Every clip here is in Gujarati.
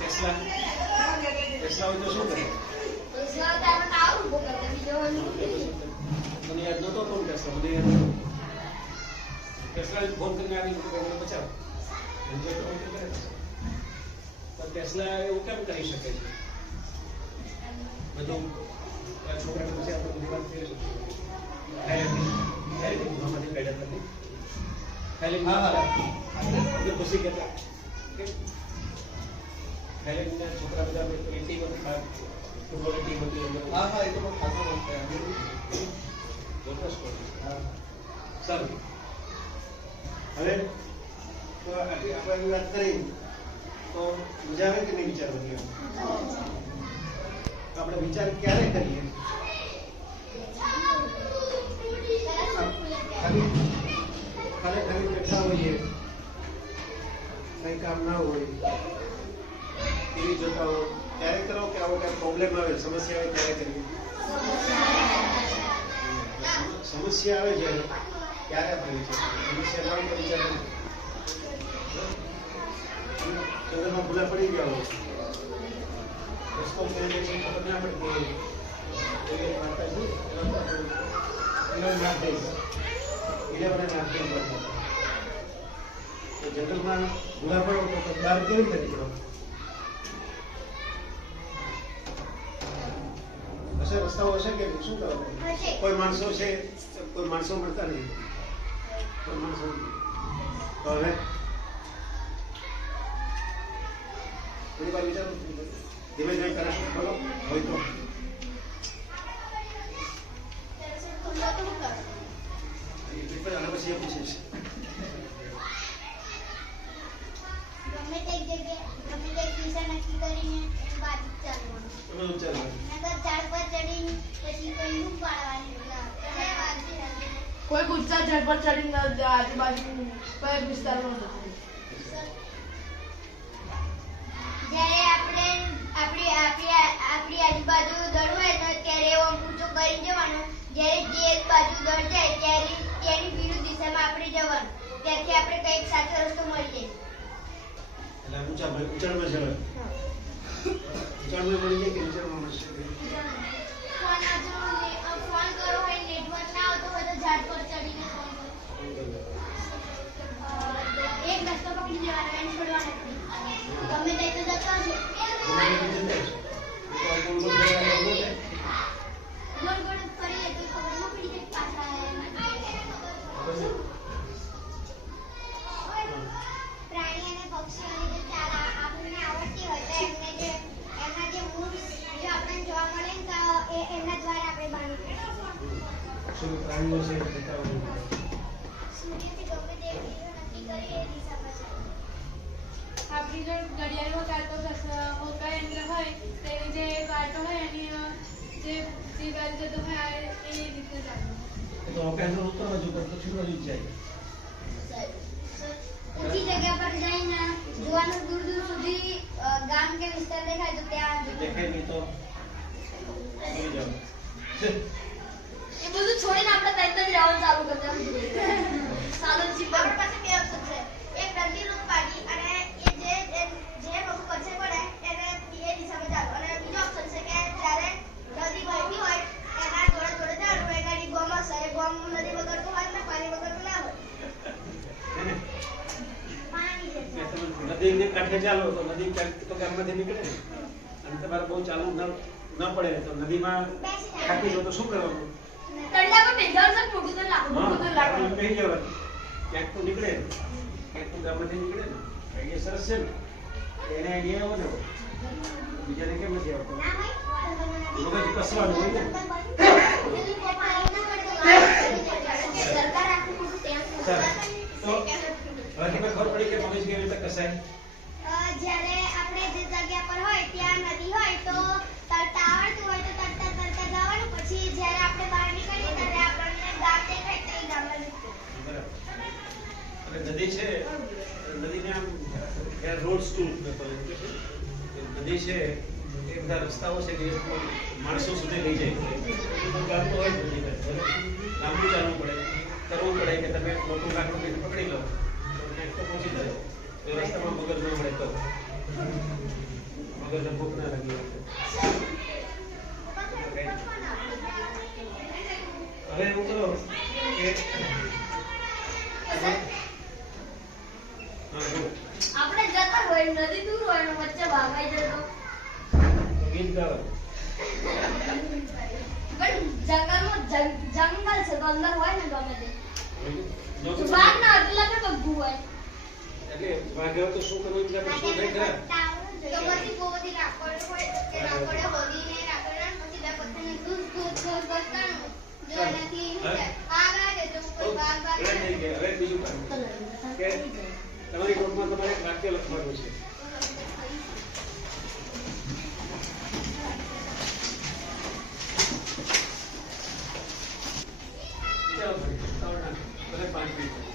ટેસ્લા ટેસ્લા હોય તો શું કરે? ટેસ્લા તો આપણે આવું ઉભો કરતા બીજો મને યાદ નતો કોણ ટેસ્લા મને યાદ નતો. ટેસ્લા ફોન કરીને આવી મને બચાવ. પણ ટેસ્લા એવું કેમ કરી શકે છે? બધું છોકરાને પછી આપણે બધી વાત કરી શકીએ. પછી કહેતા છોકરા બધા ટીમ ફૂટબોલની ટીમ હતી. હા એ તો બહુ ખાસો બોલતા સારું. હવે તો આપણે એવી વાત કરી તો મજા આવે કે નહીં વિચારવાની? આપણે વિચાર ક્યારે કરીએ? ખાલી બેઠા હોઈએ, કઈ કામ ના હોય, ટીવી જોતા હોય ત્યારે કરો કે આવો કઈ પ્રોબ્લેમ આવે, સમસ્યા આવે ત્યારે કરીએ? સમસ્યા આવે છે ત્યારે આપણે સમસ્યા ના હોય વિચાર ચંદ્રમાં ભૂલા પડી ગયા હોય, રસ્તો ખબર ના પડતી જંગલમાં ભૂલા પડો તો બહાર કેવી રીતે નીકળો? હશે રસ્તાઓ હશે કે શું કરો? કોઈ માણસો છે, કોઈ માણસો મળતા નથી, કોઈ માણસો તો હવે થોડી વાર વિચારો, ધીમે ધીમે કનેક્શન કરો હોય તો. આના પછી એ પૂછીશ. ગમે તે જગ્યાએ ગમે તે દિશા નક્કી કરીને બાજુ ચાલવાનું. બધું ચાલે. નકર ઝાડ પર ચડીને પછી કોઈ ઊંઘ પાડવાની. કોઈ ગુસ્સા ઝાડ પર ચડીને આજુબાજુ કોઈ વિસ્તારમાં જતું. જ્યારે આપણે આપણી આજુબાજુ દર હોય તો ત્યારે એવો ઊંચો કરીને જવાનું. જ્યારે જે બાજુ દર જાય ત્યારે તેની વિરુદ્ધ દિશામાં આપણે જવાનું. ત્યાંથી આપણે કંઈક સાચો રસ્તો મળી જાય. એટલે ઊંચાણમાં જવાય. ઊંચાણમાં મળી જાય કે ઊંચાણમાં મળશે? ફોન કરો હોય, નેટવર્ક ના આવતો હોય તો ઝાડ પર ચડીને ફોન કરો. એક રસ્તો પકડી જવાનો, એને છોડવાનો ગમે તે તો જતો હશે. ગોળ ગોળ ફરીએ તો ખબર ન પડી જાય પાછા પ્રાણી અને પક્ષીઓની જે ચાલ આપણને આવડતી હોય તો એમના જે મૂવ્સ જો આપણને જોવા મળે ને તો એમના દ્વારા આપણે બાંધવું. પ્રાણીઓ છે બતાવો. સૂર્યથી ગમે તે દિશા નક્કી કરી એ દિશામાં ચાલવું. આપણી જો ઘડિયાળમાં કાંટો હોકા યંત્ર હોય તેની જે કાંટો હોય એની જે બાજુ જતો હોય એ રીતે ચાલવું. તો ઓકેન્દ્ર ઉત્તર બાજુ કરતો દક્ષિણ બાજુ જાય. ઊંચી જગ્યા પર જઈને જોવાનું દૂર દૂર સુધી ગામ કે વિસ્તાર દેખાય તો ત્યાં દેખાય નહીં તો ભૂલી જાઓ. એ બધું છોડીને આપણે તરત જ રહેવાનું ચાલુ કરતા સારું છે. આપણી પાસે બે ઓપ્શન છે, એક નદીનું પાણી અને એ જે વસ્તુ વચ્ચે પડે એને એ દિશામાં ચાલો, અને બીજો ઓપ્શન છે કે જ્યારે નદી વહેતી હોય એના જોડે જોડે ચાલવું. એ ગાડી ગોમ હશે, એ ગોમ નદી વગરનું હોય ને પાણી વગરનું ના હોય. પાણી છે નદીને કાંઠે ચાલો તો નદી તો ગામમાંથી નીકળે ને, અને તમારે બહુ ચાલવું ન પડે તો નદીમાં થાકી જાવ તો શું કરવાનું? તળિયા પર બેસવાનું છે, મોટું તો લાગુ હા, મોટું તો લાગવાનું. કહી જવાનું ક્યાંક તો નીકળે ને, ક્યાંક તો ગામમાંથી નીકળે ને. આઈડિયા સરસ છે ને, એને આઈડિયા એવો ને બીજાને કેમ નથી આવતો? ના હોય મગજ કસવાનું હોય ને. સરકાર આખું મોટું ત્યાં સારું. તો હવે તમે ખબર પડી કે મગજ કેવી રીતે કસાય? જ્યારે આપણે જે જગ્યા પર હોય ત્યાં નદી હોય તો તરતા આવડતું હોય તો તરતા તરતા જવાનું. પછી જ્યારે આપણે બહાર નીકળીએ ત્યારે આપણને ગામ દેખાય તો એ ગામમાં જતું. બરાબર. અને નદી છે, નદીને આમ રોડ સ્ટૂલ નદી છે એ બધા રસ્તાઓ છે કે માણસો સુધી લઈ જાય. ગામ તો હોય જ નથી, લાંબુ ચાલવું પડે, કરવું પડે કે તમે મોટું લાકડું લઈને પકડી લો તો ક્યાંક તો પહોંચી જાય. તો રસ્તામાં મગજ ન મળે તો વગર ભૂખ ના લાગી હોય. હવે એવું કરો કે હા જો આપણે જતા હોય નદી દૂર હોય ને વચ્ચે ભાગાઈ જાય તો ગીત ગાઓ. પણ જંગલ છે તો અંદર હોય ને ગમે તે જો તો બાગ ના અડધા કે બગ્ગુ હોય એટલે વાગ્યો તો શું કરવું એટલે આપણે શું થાય ખરા? તો પછી બહુ બધી લાકડ હોય કે લાકડે હોદીને લાકડના પછી બે પથ્થરને દૂધ કરવાનું જો એનાથી આગ લાગે તો ઉપર બાગ હવે થઈ ગયા. હવે બીજું કામ કે તમારી નોટમાં તમારે એક વાક્ય લખવાનું છે. ચાલો ભાઈ, આવડા. ભલે 5 મિનિટ.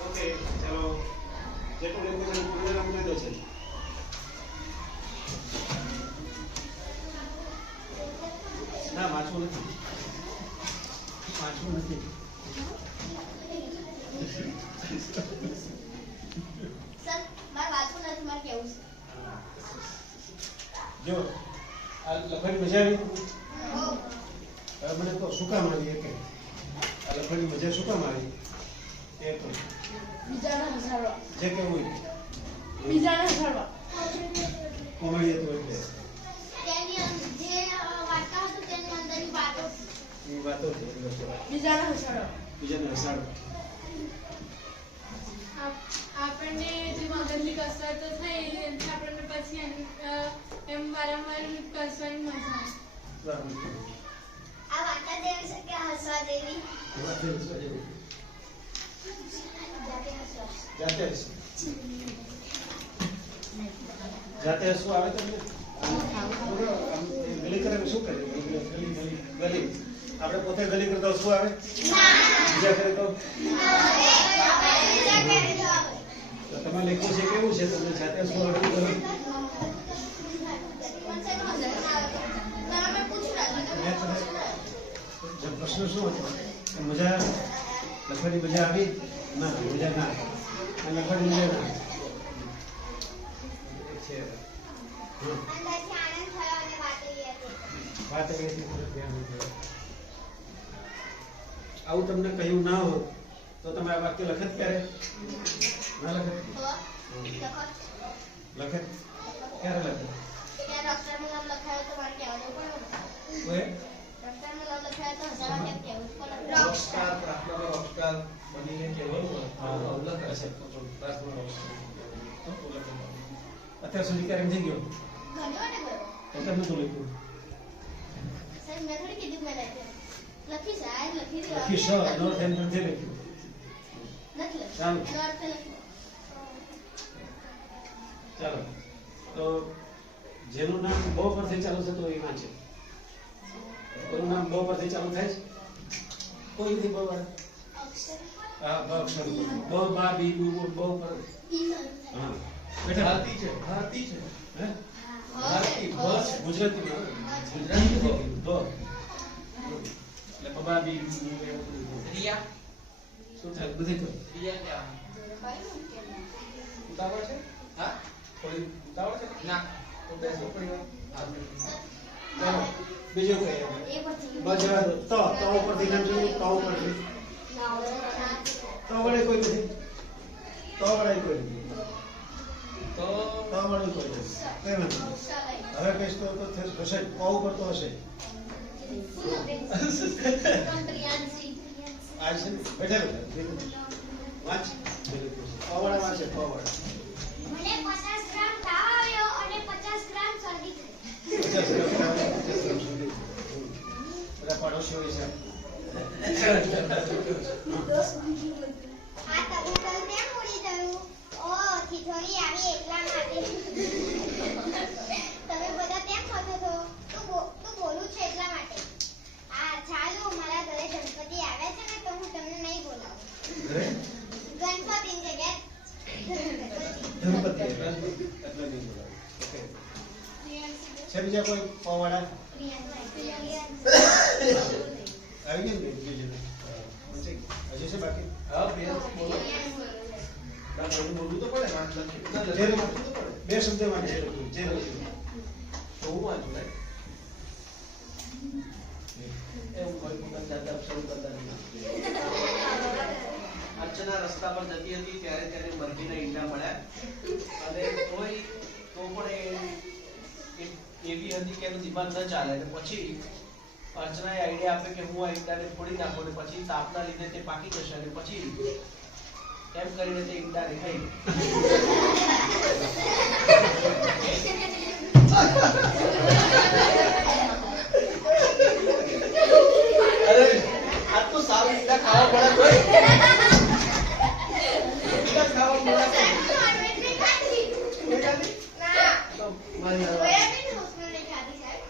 ઓકે, ચાલો જેટલું લેવું પૂરું નામ દો છે. ના વાંચવું નથી. વાંચવું નથી. સર મારે વાંચવું નથી મારે કેવું છે જો આ લખવાની મજા આવી. હો હવે મને તો શું કામ આવી કે આ લખવાની મજા શું કામ આવી એ તો બીજાને હસાડવા જે કેવું હોય બીજાને હસાડવા કોમેડી હતું એટલે તેની જે વાર્તા હતું તેની અંદરની વાતો એ વાતો છે એ લોકો બીજાને હસાડવા બીજાને હસાડવા. આપણને જે મગજની કસરત તો થઈ એનાથી આપણને પછી એમ વારંવાર કસવાની મજા આવે બરાબર. આ વાર્તા જેવી છે કે હસવા જેવી વાતો હસવા જેવી. જાતે હસવા જાતે હસવું. જાતે હસવું આવે તમને? ગલી કરે શું કરે? ગલી આપણે પોતે ગલી કરતા હસવું આવે? બીજા કરે તો તમે લખ્યું છે કેવું છે? તમને જાતે હસવું આવડતું નથી? પ્રશ્ન શું હતો કે મજા લખવાની મજા આવી? ના મજા ના આવી. લખવાની મજા ના આવી. છે હા વાત એવી હતી કે ધ્યાન નથી. આવું તમને કહ્યું ના હોત તો તમે આ વાક્ય લખત ક્યારે? ના લખત? લખત ક્યારે લખત? કોઈ રોકસ્ટાર પ્રાર્થનામાં રોકસ્ટાર બનીને કહેવાનું અવલખ હશે તો પ્રાર્થના રોકસ્ટાર અત્યાર સુધી ક્યારે એમ થઈ ગયો તો તમને તો લખ્યું લખી શ નો થઈને નથી લખ્યું. ચાલો ચાલો તો જેનું નામ બ પરથી ચાલુ છે તો એ વાંચે. કોઈનું નામ બ પરથી ચાલુ થાય છે? કોઈ નથી બ વાળા. હા બ અક્ષર બ બા બી બુ બ પર હા બેટા ભારતી છે ભારતી છે હે ભારતી બસ ગુજરાતીમાં ગુજરાતી બ એટલે બબા બી બુ એવું બધું રિયા શું થાય બધું કરો. રિયા ક્યાં ઉતાવળ છે હા થોડી ઉતાવળ છે ના તો બેસો પડી ચાલો બીજું કહીએ બજવા દો તો ઉપરથી નામ જોયું તો ઉપરથી તો વડે કોઈ નથી તો વડે કોઈ નથી તો તો વડે કોઈ નથી કઈ વાંધો નહીં. હવે કહીશ તો હશે પ ઉપર તો હશે આ છે ને? બેઠા બેઠા વાંચ પવાડા વાંચે પવાડા મને 50 ગ્રામ તાવ આવ્યો અને 50 ગ્રામ શરદી થઈ 50 ગ્રામ સુધી બધા પાડોશીઓ છે. છે બીજા કોઈ પવાડા પ્રિયાંશભાઈ. આવી ગયું ને બીજું હજુ છે બાકી હા પ્રિયા બોલો પ્રિયાંશ. ના બધું બોલવું તો પડે વાત લખી ના જે લખી વાંચવું તો પડે બે શબ્દ વાંચે જે લખ્યું. તો હું વાંચું right? એવું કોઈ પોતાની જાતે અક્ષરો કરતા નથી. અર્ચના રસ્તા પર જતી હતી ત્યારે તેને મરઘીના ઈંડા મળ્યા અને તોય તો પણ એવી હતી કે એનું દિમાગ ન ચાલે અને પછી અર્ચનાએ આઈડિયા આપ્યો કે હું આ ઈંડાને ફોડી નાખું અને પછી તાપના લીધે તે પાકી જશે અને પછી એમ કરીને તે ઈંડાને ખાઈ અરે આ તો સાવ ઈંડા ખાવા પડે કોઈ ઈંડા ખાવા પડે નોનવેજ નહીં ખાધી. કોઈ ખાધી? ના. તો મારી હાથ. સોયાબીન હોસ્ટેલ નહીં ખાધી સાહેબ.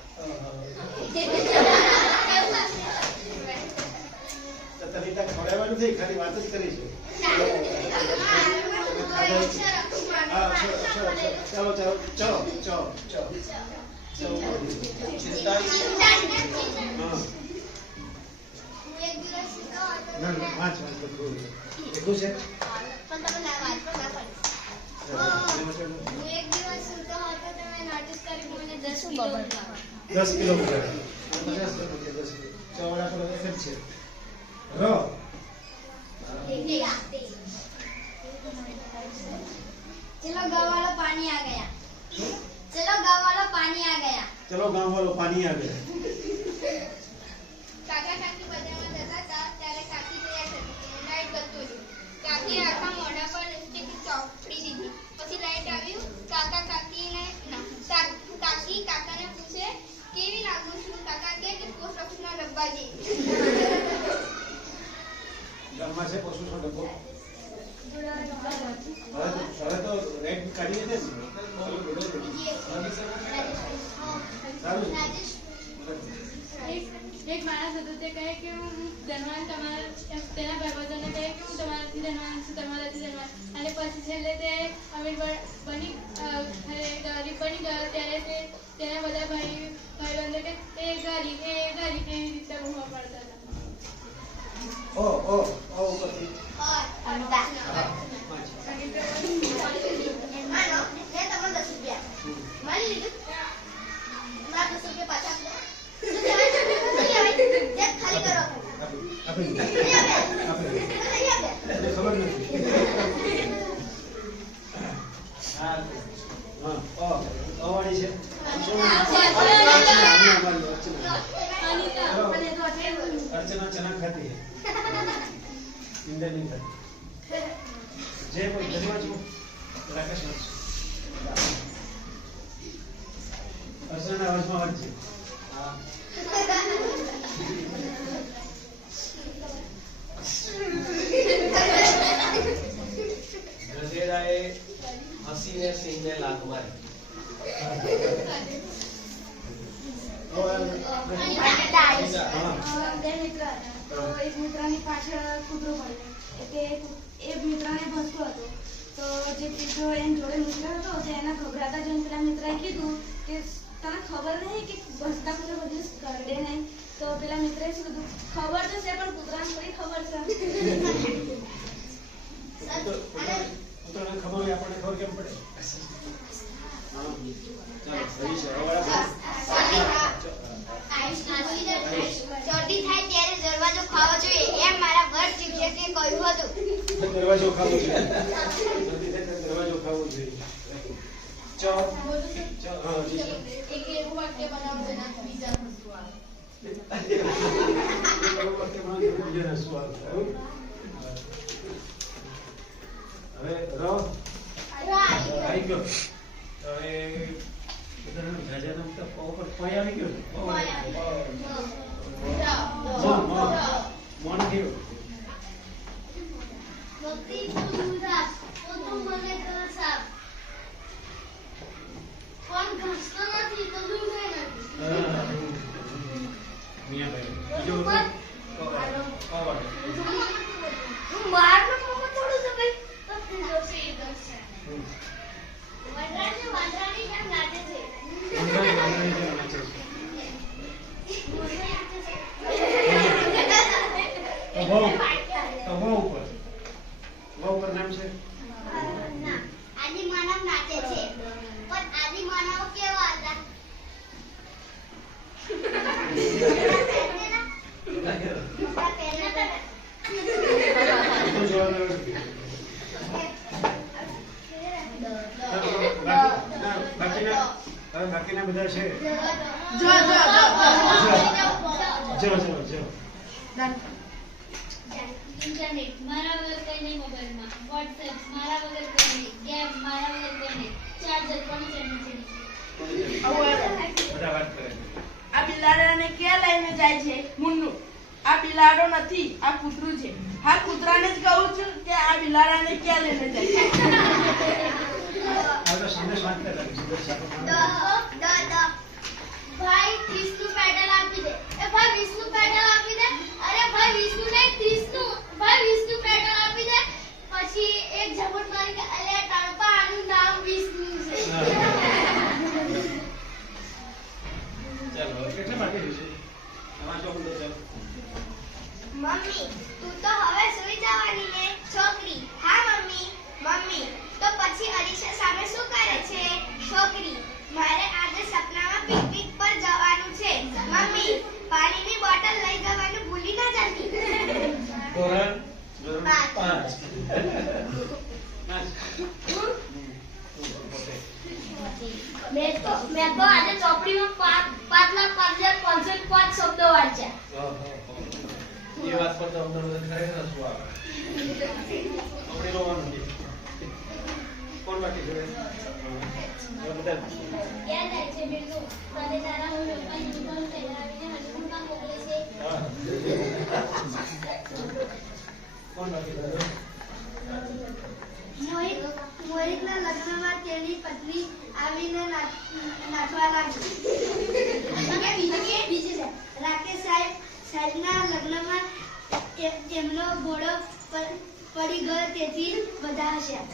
તો તને ત્યાં ખવડાવવાનું નથી ખાલી વાત જ કરી છે. હા અક્ષર અક્ષર અક્ષર ચાલો ચાલો ચાલો ચાલો ચાલો ચિંતા હા ના ના વાંચ વાંચ બધું એટલું છે હું એક દિવસ સૂતો હતો તો મેં નોટિસ કર્યું કે મને 10 કિલો ઉઠાવા. 10 કિલોમીટર 50 કિલોમીટર 10 કિલો ચવાડા પર એક જ છે રો चलो गाँव वालों पानी आ गया. चलो गाँव वालों पानी आ गया. ચલો ગામ વાળો પાણી આવે કાકા કાકી બજારમાં જતા હતા ત્યારે કાકી તૈયાર થતી હતી. લાઈટ જતું હતું. કાકીએ આખા મોઢા પર લિપસ્ટિક ચોપડી દીધી. પછી લાઈટ આવ્યું. કાકા કાકીને કાકી કાકાને પૂછે કેવી લાગુ છું? કાકા કહે કે પોસ્ટ ઓફિસના ડબ્બા જેવી. ગામમાં છે પશુનો ડબ્બો હવે તો રેડ કાઢી દે સારું રાજેશ એક માણસ હતો તે કહે કે હું ધનવાન તમારા તેના ભાઈબંધોને કહે કે હું તમારાથી ધનવાન છું તમારાથી ધનવાન અને પછી છેલ્લે તે અમીર બની ગરીબ બની ગયો ત્યારે તે તેના બધા ભાઈબંધો કે એ ગરીબ એવી રીતે બૂમો પાડતા હતા. ઓ ઉપરથી और अंडा. मानो मैं તમને 10 રૂપિયા માની લીધું. મારા 10 રૂપિયા પાછા આપો. ખાલી કરો. આપી ખબર નથી હા હા અવાડી છે अर्चना चना खाती है इंडा नहीं खाती जय कोई धन्यवाद जी राकेश अर्चना आवाज में आवाज છે હા ગધેડાએ હસીને સિંહને લાત મારી બે મિત્ર હતા. તો એક મિત્રની પાછળ કૂતરો પડ્યો એટલે એ મિત્રને ભસતો હતો. તો જે ત્રીજો એમ જોડે મિત્ર હતો તે એના ગભરાતા જોઈને પેલા મિત્રએ કીધું કે તને ખબર નહીં કે ભસતા કૂતરા બધું કરડે નહીં? તો પેલા મિત્રએ શું કીધું, ખબર તો છે પણ કૂતરાને થોડી ખબર છે. ઉતરાને ખબર હોય આપણને ખબર કેમ પડે હા ચાલો સહી છે અવાડા ચોટી થાય ત્યારે દરવાજો ખાવો જોઈએ એમ મારા વર શિક્ષકે કહ્યું હતું. દરવાજો ખાવો જોઈએ દરવાજો ખાવો જોઈએ ચાલ હા જી એક એવું વાક્ય બનાવો જેનાથી બીજા હસવું આવે. હવે રો આવી ગયો હવે ઉદાહરણ જાજાનો તો ઉપર કોઈ આવી ગયો ને મોન થયો ભક્તિ સુદાસ તો તું મને કર સાપ પણ ઘસતો નથી તો શું થાય નથી. મિયાભાઈ બીજો પવાડ હું મારનો મોમાં થોડું છે ભાઈ તો ત્રીજો છે એ દસ છે. વનરાજ વાંદરાની જેમ નાચે છે. તો વ ઉપર નામ છે ના આદિ માનવ નાચે છે પણ આદિ માનવ કેવા હતા તો જવાબ બાકીના બધા છે જો ઇન્ટરનેટ મારા વગર કઈ નહીં, મોબાઈલમાં વોટ્સએપ મારા વગર કઈ નહીં, ગેમ મારા વગર કઈ નહીં, ચાર્જર કોની ચાર્જર છે બધા વાત કરે આ બિલાડાને ક્યાં લઈને જાય છે? મુન્નુ, આ બિલાડો નથી, આ કૂતરું છે. હા, કૂતરાને જ કહું છું કે આ બિલાડાને ક્યાં લઈને જાય છે? આ તો સંદેશ વાંચતા લાગે સંદેશ આપો ભાઈ 30 નું પેડલ આપી દે એ ભાઈ 20 નું પેડલ આપી દે અરે ભાઈ 20 નું નહીં 30 નું ભાઈ 20 નું પેડલ આપી દે પછી એક ઝપટ મારી કે અલે તણપા આનું નામ 20 નું છે ચાલો કેટલા બાકી છે આમાં જો બોલો ચાલો મમ્મી તું તો હવે સુઈ જવાની ને છોકરી હા મમ્મી મમ્મી તો પછી અરીસા સામે શું કરે છે છોકરી મારે આજે સપનામાં પિકનિક પર જવાનું છે મમ્મી પાણીની બોટલ લઈ જવાનું ભૂલી ના જતી ધોરણ પાંચ. 5 મેં તો આજે ચોપડીમાં 5,05,505 શબ્દો વાંચ્યા એ વાત પર તો અમને બધા ખરેખર હસવું આવે. આપણે રોવાનું નથી કોણ બાકી છે બધા યાદ આવે છે બિરજુ તને તારા હું લોકોની યુનિફોર્મ પહેરાવીને હનીમૂનમાં મોકલે છે કોણ બાકી છે મોહિતના લગ્નમાં તેની પત્ની આવીને નાચવા લાગી બીજી છે રાકેશ સાહેબના લગ્નમાં એમનો ઘોડો પડી ગયો તેથી બધા હસ્યા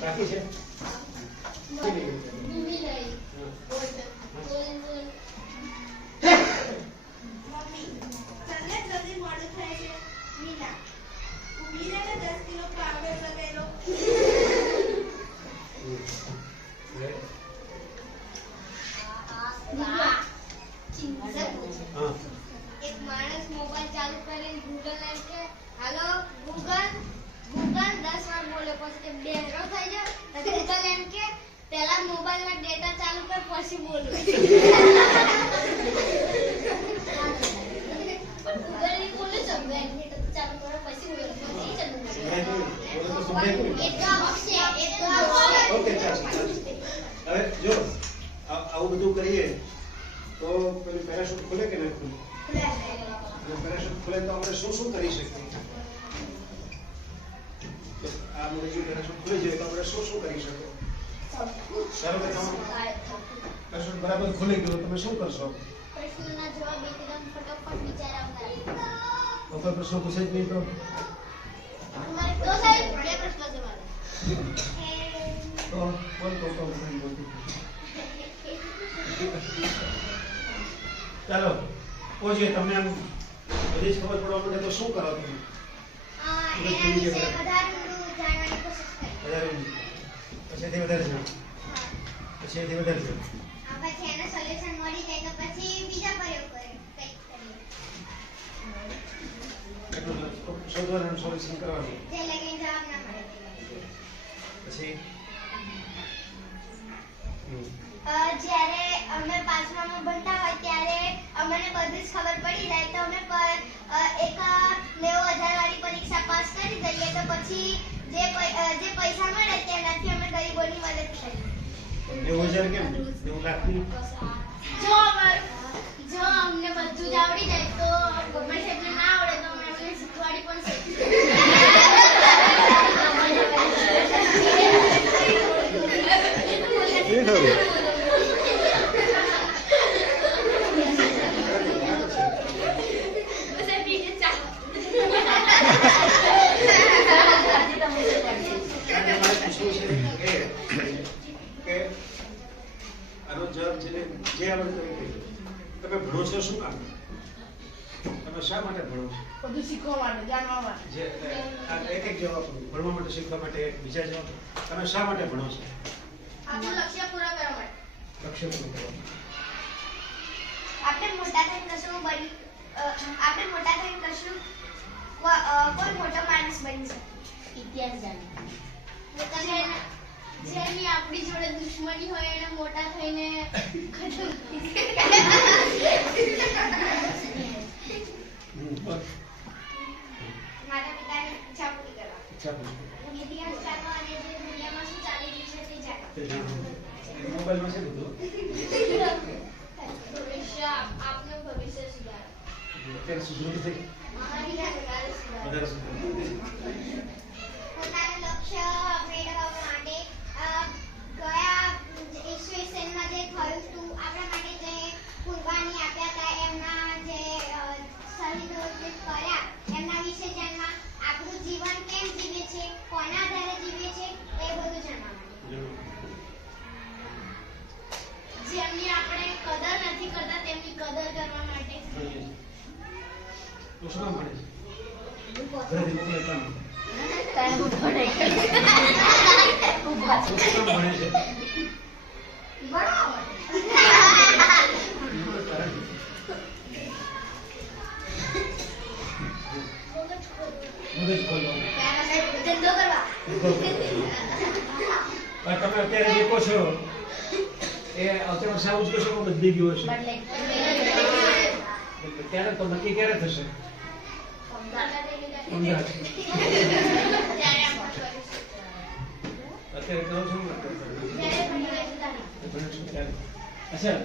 બાકી છે ભૂમિ લઈ બોલ મમ્મી, તને જલ્દી મોડું થાય છે. મીના, ઊભી રહે ને 10 કિલો પાવડર લગાવેલો. હા એક માણસ મોબાઈલ ચાલુ કરીને ગૂગલ એમ કે હાલો ગૂગલ 10 વાર બોલે પછી કે બેરો થઈ જાય તો ગૂગલ એમ કે પહેલા મોબાઈલમાં ડેટા ચાલુ કર પછી બોલો પણ ગૂગલ ની બોલે સમજાય ડેટા ચાલુ કરો પછી બોલો પછી ચાલુ ઓકે ચાલો હવે જો આવું બધું કરીએ તો પેલું પેરાશૂટ ખુલે કે ના ખુલે પેરાશૂટ ખુલે તો આપણે શું શું કરી શકીએ આ બધું જો પેરાશૂટ ખુલી જાય તો આપણે શું શું કરી શકીએ ધારો કે પેરાશૂટ બરાબર ખુલી ગયું તમે શું કરશો પ્રશ્નના જવાબ એકદમ ફટાફટ વિચાર આવતા કોઈ પ્રશ્ન પૂછે જ નહીં તો તો સાહેબ બે પ્રશ્ન જવાબ તો બોલ તો ચાલો પૂછીએ તમને આમ બધી જ ખબર પડવા માટે તો શું કરો તમે એના વિશે વધારે જાણવાની કોશિશ કરી વધારે પછીથી વધારે જાણ પછીથી વધારે જાણ પછી એનો સોલ્યુશન મળી જાય તો પછી બીજા પ્રયોગ કરે કંઈક કરીએ એટલું શોધવાનું સોલ્યુશન કરવાનું જે લગીને જવાબ ના મળે પછી જ્યારે અમે પાંચમામાં ભણતા હોય ત્યારે અમને બધી જ ખબર પડી જાય તો અમે એક 90,000 વાળી પરીક્ષા પાસ કરી દઈએ તો પછી જે પૈસા મળે તેનાથી અમે ગરીબોની મદદ કરીએ 90,000 કેમ 90 લાખની જો અમને બધું જ આવડી જાય તો ગમે તેટલું ના આવડે તો અમે એમને શીખવાડી પણ શકીએ ભણો છો શું કામ? તમે શા માટે ભણો છો? બધું શીખવા માટે, જાણવા માટે. જે આ એક જવાબ આપો. ભણવા માટે, શીખવા માટે. બીજા જવાબ તમે શા માટે ભણો છો? આપણું લક્ષ્ય પૂરા કરવા માટે. લક્ષ્ય પૂરું કરવા માટે. આપણે મોટા થઈને કશું બની આપણે મોટા થઈને કશું કોઈ મોટો માણસ બની શકે. ઇતિહાસ જાણવા. જેની આપણી જોડે દુશ્મની હોય એને મોટા થઈને માતા પિતાની ઈચ્છા પૂરી કરવા. ઇતિહાસ જાણવા અને જે દુનિયામાં શું ચાલી રહ્યું છે તે જાણવા. મોબાઈલમાં છે બધું. ભવિષ્ય આપનું ભવિષ્ય સુધારો. અત્યારે સુધરું થઈ વધારે સુધરું. પોતાનું લક્ષ્ય મેળવવા માટે ગયા ઈસવીસનમાં જે થયું હતું આપણા માટે જે કુરબાની આપ્યા હતા એમના જે શહીદો જે કર્યા એમના વિશે જાણવા. આપણું જીવન કેમ જીવે છે, કોના આધારે જીવે છે એ બધું જાણવા માટે. જેમની આપણે કદર નથી કરતા તેમની કદર કરવા માટે. તો શું કામ ભણે છે? ઘરેથી મોકલે કામ. ટાઈમ ભણે તો શું કામ ભણે છે? બરાબર. મગજ ખોલો. ધંધો કરવા. પણ તમે અત્યારે જે કહો છો એ આવતા વર્ષે આવું જ કહેશો કે બદલી ગયો હશે? ત્યારે તો નક્કી ક્યારે થશે? અમદાવાદ. અત્યારે કહો છો ને? ભણીશું ત્યારે. અચ્છા,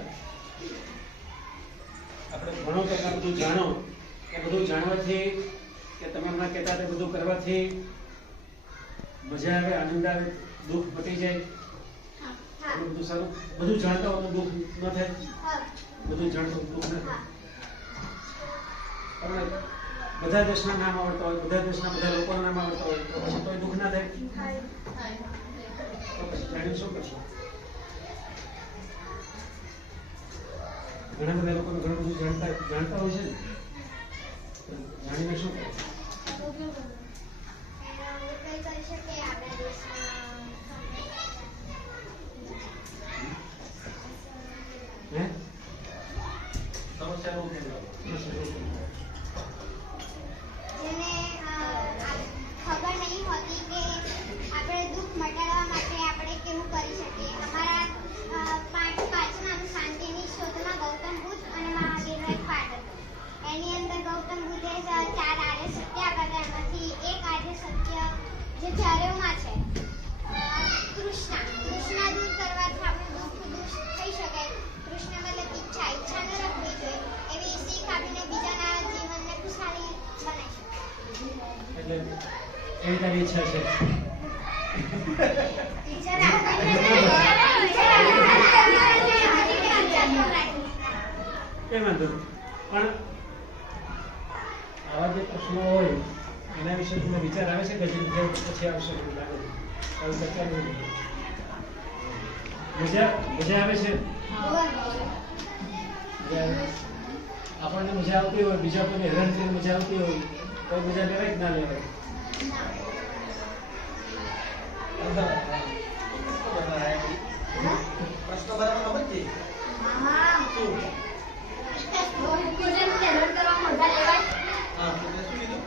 આપણે ભણો તો બધું જાણો. એ બધું જાણવાથી કે તમે હમણાં કહેતા હતા બધું કરવાથી મજા આવે, આનંદ આવે, દુઃખ મટી જાય. એટલું બધું સારું. બધું જાણતા હોય તો દુઃખ ન થાય. બધું જાણતો દુઃખ ન થાય. તમને બધા દેશના નામ આવડતા હોય, બધા દેશના બધા લોકોના નામ આવડતા હોય તો પછી કોઈ દુઃખ ના થાય. તો પછી જાણીને શું કરશો? ઘણા બધા લોકો ઘણું બધું જાણતા હોય છે ને, જાણીને શું કરે? કઈ કરી શકે આપણા દેશમાં. હે? સમસ્યાનું ઉકેલ લાવો. જેને ખબર નહીં હોતી કે આપણે દુઃખ મટાડવા માટે આપણે કેવું કરી શકીએ. અમારા પાછળનું શાંતિની શોધમાં ગૌતમ બુદ્ધ અને મહાવીરનો એક પાઠ હતો. એની અંદર ગૌતમ બુદ્ધે 4 આર્ય સત્ય આપ્યા હતા. એમાંથી એક આર્ય સત્ય જે ચારેયમાં છે તૃષ્ણા દૂર કરવાથી આપણું દુઃખ થઈ શકે. તૃષ્ણા મતલબ ઈચ્છા ન રાખવી જોઈએ. એવી શીખ આપીને બીજાના જીવનને ખુશાલી બનાવી શકે. એટલે એવી તારી ઈચ્છા છે. કઈ વાંધો નહીં. પણ આવા જે પ્રશ્નો હોય એના વિશે તમને વિચાર આવે છે કે જે પછી આવશે એવું લાગે છે? આવી ચર્ચા નહીં. મજા આવે છે? આપણને મજા આવતી હોય, બીજા કોઈને હેરાન કરીને મજા આવતી હોય તો મજા લેવાય કે ના લેવાય? પ્રશ્ન બરાબર સમજ છે? શું? હા, તો શું કીધું?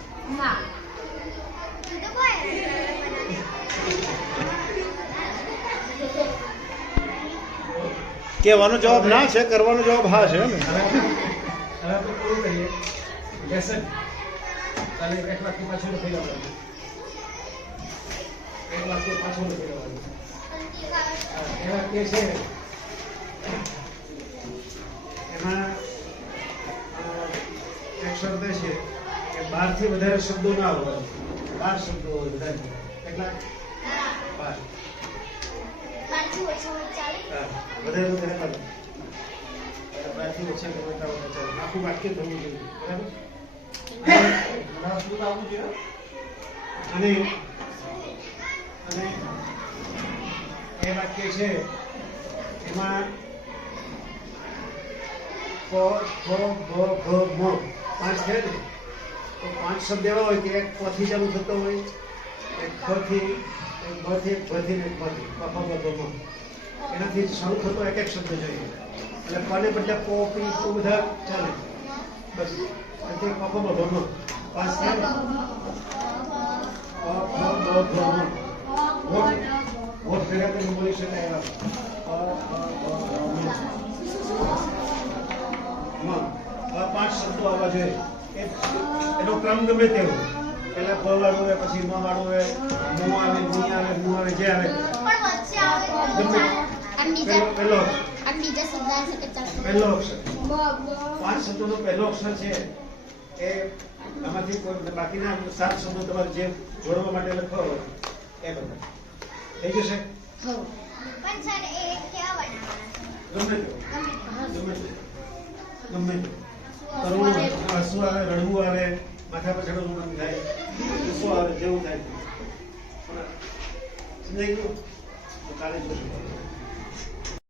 કહેવાનો જવાબ ના છે, કરવાનો જવાબ હા છે ને. હવે આપણે પૂરું કરીએ. લેસન કાલે એક વાક્ય પાછું લખી લેવાનું. એક વાક્ય પાછું લખી લેવાનું. એ વાક્ય છે એમાં એક શબ્દ છે કે 12 થી વધારે શબ્દો ના હોય. 12 શબ્દો હોય વધારે. કેટલા? 12. વધારે વધારે ચાલે. 12 થી ઓછા કરતા હોય ચાલે. આખું વાક્ય થવું જોઈએ. બરાબર? મને શું આવવું જોઈએ? અને એ વાક્ય છે એમાં પ, ફ, બ, ભ, મ. 5 થયા ને? તો 5 શબ્દ એવા હોય કે એક પ થી ચાલુ થતો હોય, એક ખ થી, એક બ થી, એક ભ થી ને એક મ થી. પ, ફ, બ, ભ, મ. એનાથી શરૂ થતો એક એક શબ્દ જોઈએ. એટલે પને બદલે પો, પી, પૂ બધા ચાલે. બસ એટલે પ, ફ, બ, ભ, મ. 5 થયા ને? પ, ફ, બ, ભ, મ. વોટ ભેગા કરીને બોલી શકાય એવા. પ, ફ, બ, ભ, મ. 5 શબ્દો આવવા જોઈએ. એનો ક્રમ ગમે તેવો. પહેલા પ વાળું હોય, પછી મ વાળું હોય, મો આવે, ની આવે, મુ આવે, જે આવે. પણ વચ્ચે આવે તો ગમે. ચાલે. પહેલો અને બીજા શબ્દ આવે છે કે ચાલશે. પહેલો અક્ષર. બ, 5 શબ્દોનો પહેલો અક્ષર છે એ આમાંથી કોઈ બાકીના 7 શબ્દો તમારે જે જોડવા માટે લખો એ બધા થઈ જશે. પણ સર એ કેવા બનાવવાના? ગમે તે ગમે તે કરવું, હસવું આવે, રડવું આવે, માથા પર ચડવાનું મન થાય, ગુસ્સો આવે, જેવું થાય. પણ સમજાઈ ગયું? તો કાલે જોશું.